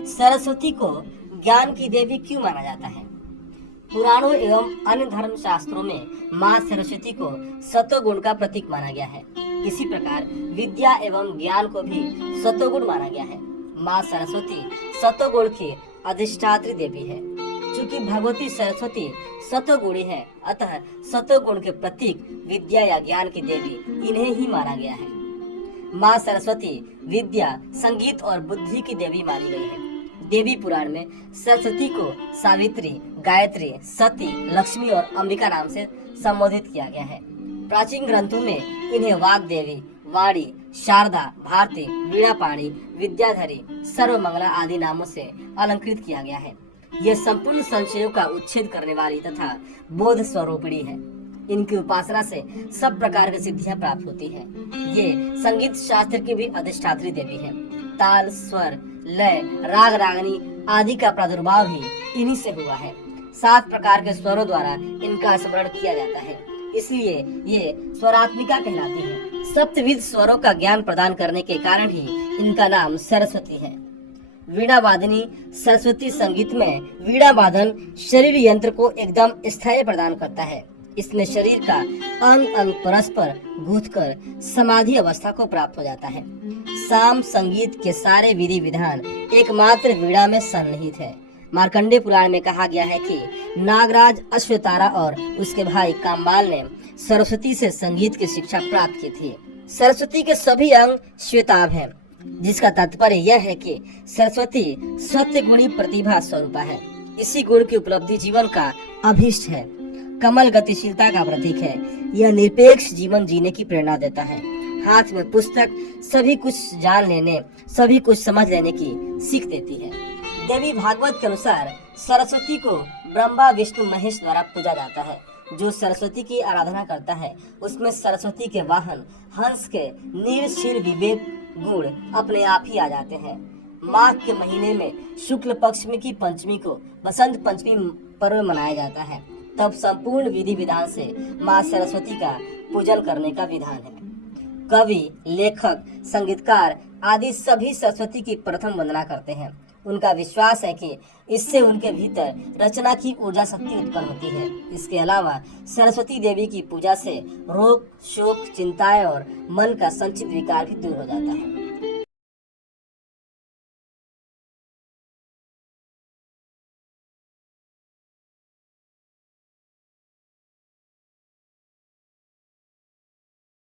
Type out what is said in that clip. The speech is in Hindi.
सरस्वती को ज्ञान की देवी क्यों माना जाता है? पुराणों एवं अन्य धर्म शास्त्रों में माँ सरस्वती को सत्वगुण का प्रतीक माना गया है। इसी प्रकार विद्या एवं ज्ञान को भी सत्वगुण माना गया है। माँ सरस्वती सत्वगुण की अधिष्ठात्री देवी है। चूंकि भगवती सरस्वती सत्वगुणी है, अतः सत्वगुण के प्रतीक विद्या या ज्ञान की देवी इन्हें ही माना गया है। माँ सरस्वती विद्या, संगीत और बुद्धि की देवी मानी गई है। देवी पुराण में सरस्वती को सावित्री, गायत्री, सती, लक्ष्मी और अंबिका नाम से संबोधित किया गया है। प्राचीन ग्रंथों में इन्हें वाग देवी, वाणी, शारदा, भारती, वीणापाणी, विद्याधरी, सर्वमंगला आदि नामों से अलंकृत किया गया है। यह संपूर्ण संशयों का उच्छेद करने वाली तथा बोध स्वरूपिणी है। इनकी उपासना से सब प्रकार की सिद्धियां प्राप्त होती हैं। ये संगीत शास्त्र की भी अधिष्ठात्री देवी है। ताल, स्वर, लय, राग, रागनी आदि का प्रादुर्भाव ही इन्हीं से हुआ है। 7 प्रकार के स्वरों द्वारा इनका स्मरण किया जाता है, इसलिए ये स्वरात्मिका कहलाती है। सप्तविध स्वरों का ज्ञान प्रदान करने के कारण ही इनका नाम सरस्वती है। वीणा वादनी सरस्वती संगीत में वीणा वादन शरीर यंत्र को एकदम स्थायी प्रदान करता है। इसमें शरीर का अंग अंग परस्पर गूंथकर समाधि अवस्था को प्राप्त हो जाता है। साम संगीत के सारे विधि विधान एकमात्र वीणा में सन्निहित है। मार्कंडेय पुराण में कहा गया है कि नागराज अश्वतारा और उसके भाई कामबाल ने सरस्वती से संगीत की शिक्षा प्राप्त की थी। सरस्वती के सभी अंग श्वेताभ हैं, जिसका तात्पर्य यह है कि सरस्वती सत्य गुणी प्रतिभा स्वरूपा है। इसी गुण की उपलब्धि जीवन का अभीष्ट है। कमल गतिशीलता का प्रतीक है। यह निरपेक्ष जीवन जीने की प्रेरणा देता है। हाथ में पुस्तक सभी कुछ जान लेने, सभी कुछ समझ लेने की सीख देती है। देवी भागवत के अनुसार सरस्वती को ब्रह्मा, विष्णु, महेश द्वारा पूजा जाता है। जो सरस्वती की आराधना करता है उसमें सरस्वती के वाहन हंस के नील विवेक गुण अपने आप ही आ जाते हैं। माघ के महीने में शुक्ल पक्ष में की पंचमी को बसंत पंचमी पर्व मनाया जाता है। तब संपूर्ण विधि विधान से माँ सरस्वती का पूजन करने का विधान है। कवि, लेखक, संगीतकार आदि सभी सरस्वती की प्रथम वंदना करते हैं। उनका विश्वास है कि इससे उनके भीतर रचना की ऊर्जा शक्ति उत्पन्न होती है। इसके अलावा सरस्वती देवी की पूजा से रोग, शोक, चिंताएं और मन का संचित विकार भी दूर हो जाता है।